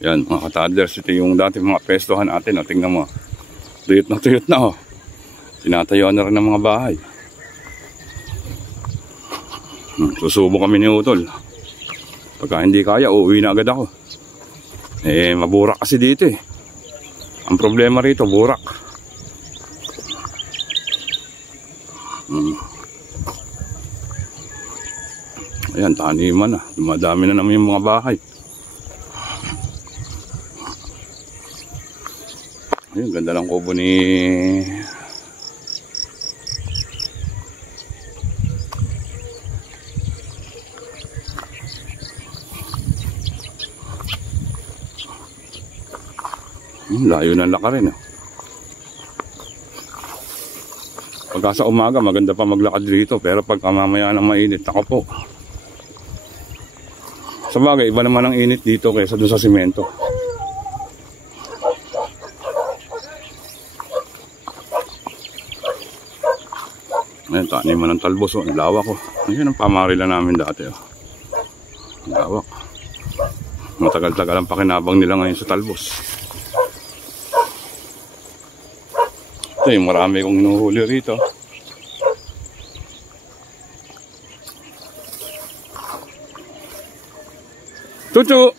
Yan mga ka-toddlers, ito yung dati mga pestohan natin. O, tingnan mo. Tuyot na. O. Tinatayuan na rin ng mga bahay. Susubo kami ni Utol. Pagka hindi kaya, uuwi na agad ako. Maburak kasi dito eh. Ang problema rito, burak. Ayan, taniman na. Dumadami na naman yung mga bahay. Ayan, ganda ng kubo ni... layo ng laka rin. Pagka sa umaga, maganda pa maglakad dito. Pero pagka mamaya ng mainit, ako po. Sa bagay, iba naman ang init dito kaysa doon sa simento. Ayan, taniman ng talbos. Ang lawak ko. Ayan ang pamarila namin dati. Ang lawak. Matagal-tagal ang pakinabang nila ngayon sa talbos. Ito yung marami kong nuhuli rito. Tutu!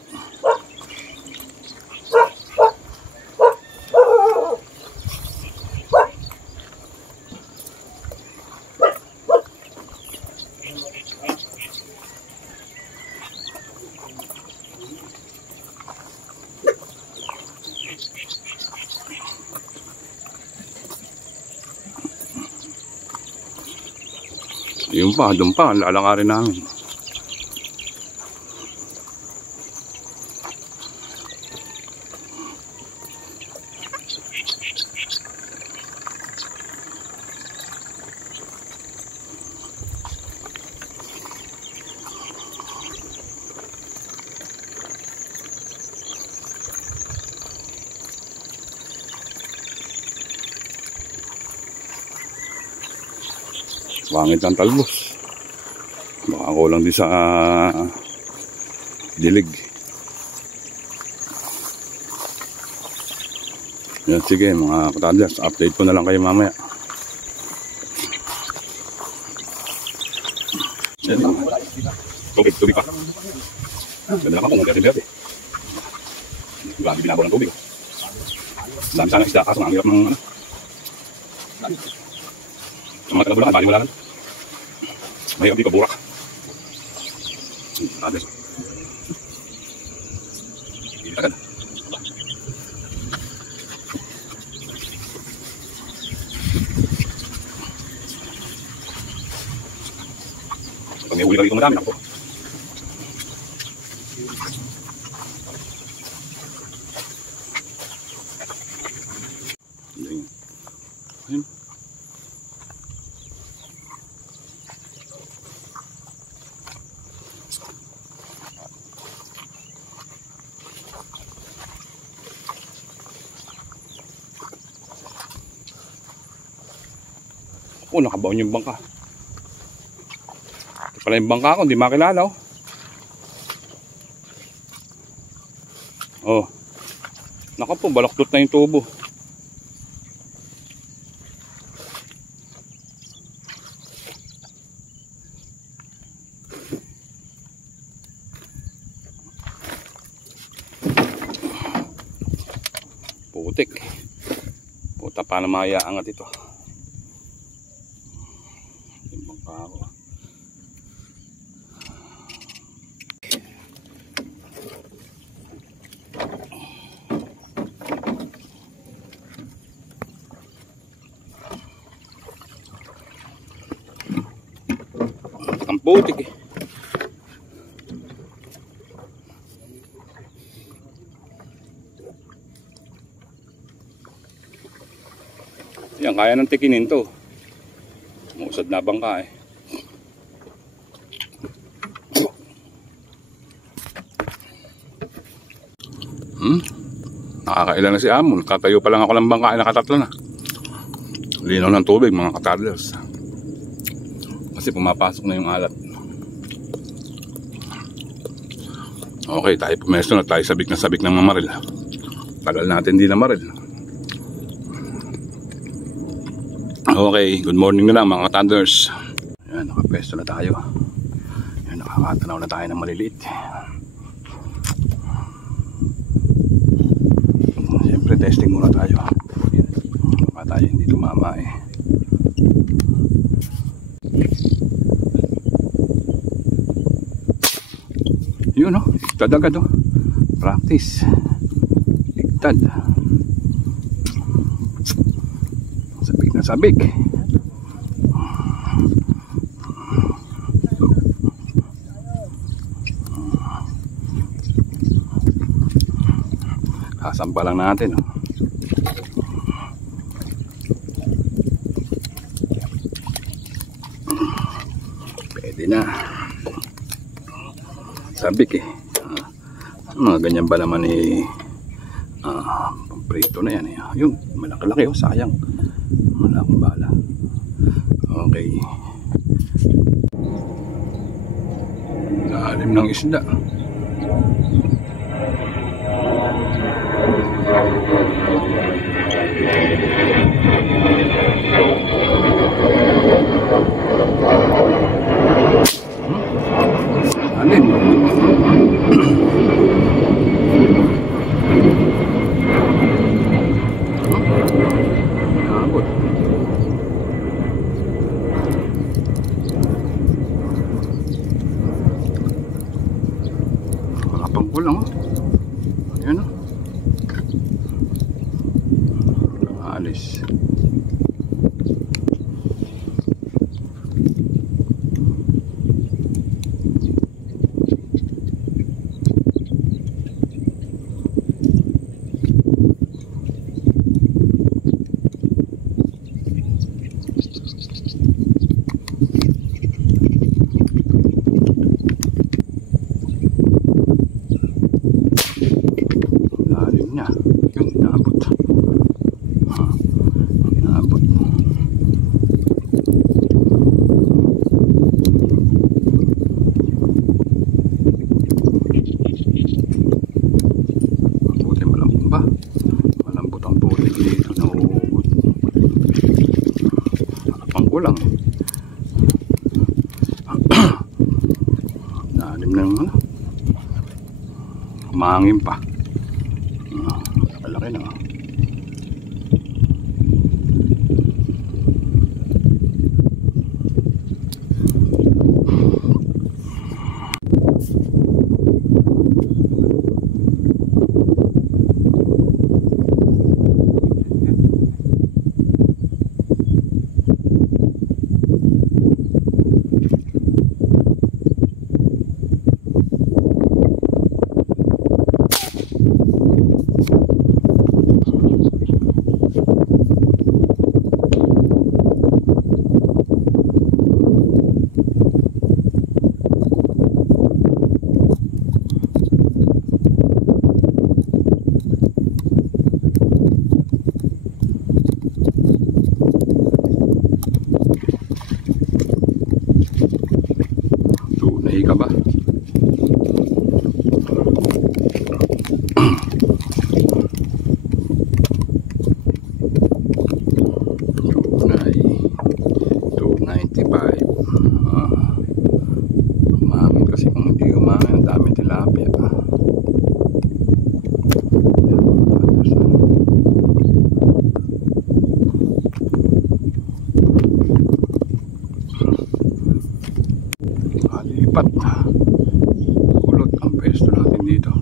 Yun pa, doon pa, lalakarin namin. Pangit ang talbos. Baka kulang din sa dilig. Yan, sige mga ka-toddlers, update ko na lang kayo mamaya. Yan, tubig pa. Ganda naman kung magkasi-berte. Grabe binabaw ng tubig. Dami sana isda, kaso ang hirap ng ano. Sa mga taga-Bulacan, bali wala lang. Mahirap dito, burak. Toddlers. Hindi agad. Pag may huli ka dito madami, ako po. Ayun. Oh, nakabaon yung bangka. Ito pala yung bangka ko, hindi makilala. Oh. Naka po, balaktot na yung tubo. Putik. Puta pa na mayaangat ito. Ang putik eh. Yan, kaya ng tikinin to. Musad na bangka eh. Nakakailan na si Amon. Katayo pa lang ako ng bangka ay nakatatlo na. Linaw ng tubig mga ka-toddlers. Kasi pumapasok na yung alat. Okay, tayo pumesto na tayo sabik ng mamaril. Tagal natin di na maril. Okay, good morning na lang mga Thunders. Ayan, nakapesto na tayo. Ayan, nakakatanaw na tayo ng maliliit. Siyempre testing muna tayo. Baka tayo hindi tumama eh. Yun o, igtad agad o. Practice. Igtad. Sabik na sabik. Kasampa lang natin o. Pwede na. Sabik eh. Mga ganyan ba naman eh. Pamprito na yan eh. Yung malaki-laki oh, sayang. Wala akong bala. Okay. Lalim ng isda. Alin? Nakabot. Nakapangkulang oh. Ayan oh. Alis. Lang lalim ng ano, umangin pa. Malaki na tunay ka ba? Tunay 295. Umangin kasi kung hindi umangin ang daming tilapia. Lipat kulot ang pesto natin dito.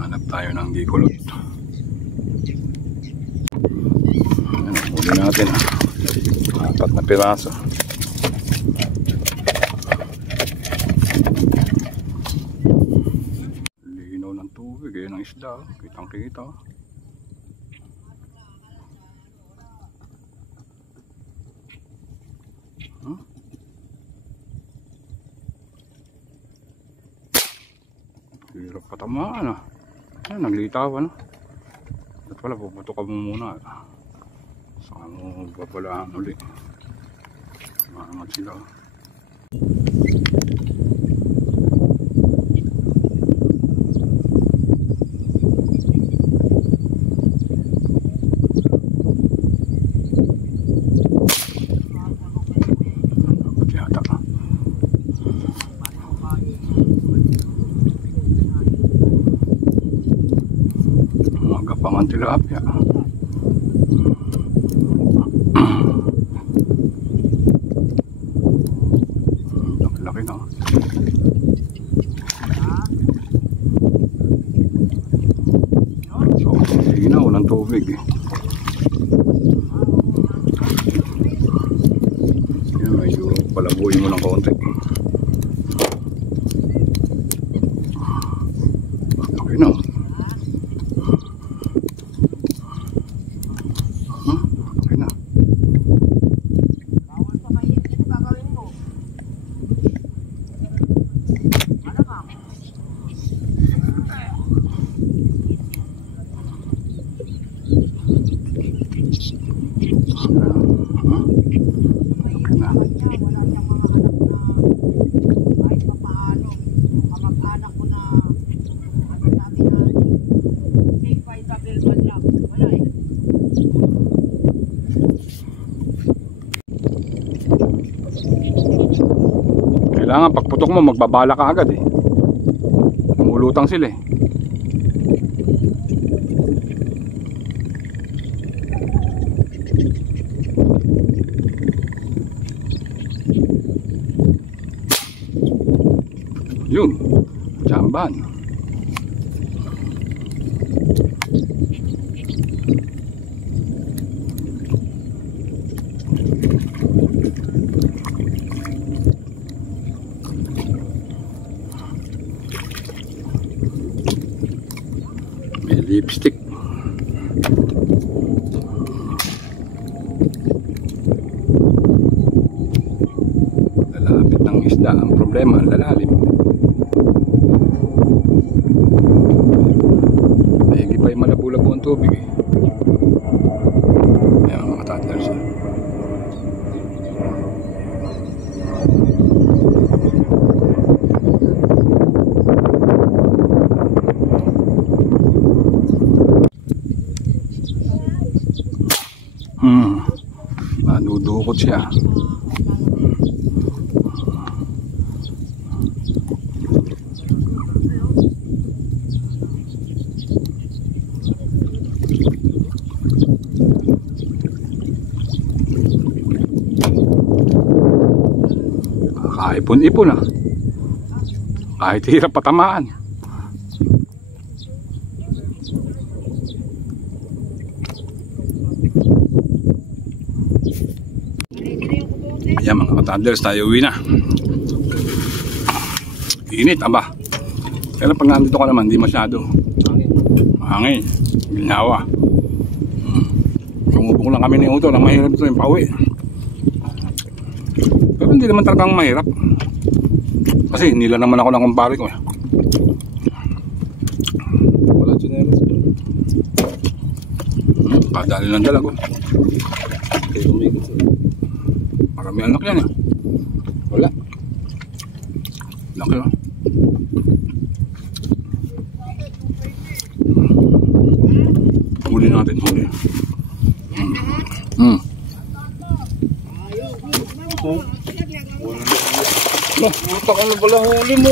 Hanap tayo ng di kulot. Huli natin 4 na piraso. Bigay ng isda, kitang kita. Hirap patamaan ah. Ayan, naglitaw ano. At pala, puputok ka mo muna. Saka mo babalaan ulit. Maangat sila. Magapangan tilapia. Laki na. So, sige na, walang tubig eh. Yan, medyo palabuhin mo ng kaunti. Laki na. Okay na. Bawal pa kayo. Ano gagawin mo? Ano ka? Okay na. Wala siyang mga anak na kahit pa paano. Kamag-anak ko na ano sabi natin. Safe by double man lang. Wala eh. Kailangan pagputok mo magbabala ka agad eh. Umulutang sila eh. Yun, jamban. May lipstick. Lalapit ng isda. Ang problema, ang lalalim. Mahigi pa yung malabo-labo ang tubig eh. Ayan mga tatners. Nadudukot siya. Kaipon-ipon ah. Kahit hirap patamaan. Ayan mga katadlers, tayo uwi na. Init, aba. Kaya pag nandito ka naman, di masyado. Hangin, ginawa. Sumubok lang kami ni Uto na mahirap ito yung pauwi. Pero hindi naman talagang mahirap. Kasi nila naman ako ng kumpare ko. Wala chinelas. Kadali lang dala ko. Kaya umigit sila. Marami anak yan eh. Wala. Laki oh. Huli natin, huli. Puta ka na pala huli mo.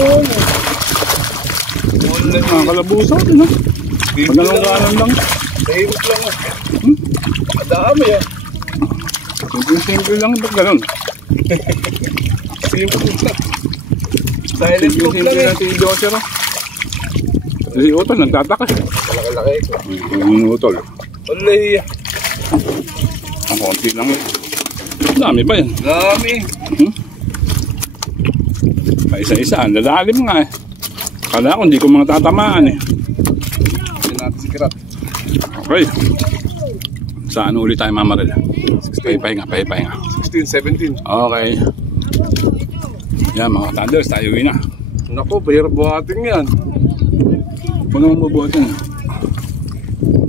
Huli mga kalabusa din ha. Panalunggaran lang. Tahimik lang ah. Pakadami ah. Simple lang, ba't ganun? Simple lang. Silent book lang eh. Si Joser oh. Si Utol, nagtataka siya. Malaki-laki ko. Yung Utol. Walay. Ang konti lang eh. Dami ba yan? Dami. Isa-isa, ang lalalim nga eh. Kala ko hindi ko mga tatamaan eh. Hindi natin sikirat. Okay. Saan ulit tayo mamaril? Pahipahinga. 16, 17. Okay. Yan mga thunders, tayo uwi na. Naku, mahirap buhatin yan. Kung naman mabuhatin.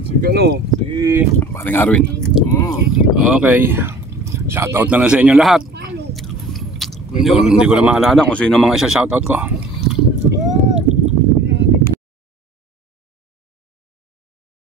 Si ano, si... Paring Arwin. Okay. Shoutout na lang sa inyo lahat. Hindi ko na maalala kung sino mga isa shoutout ko.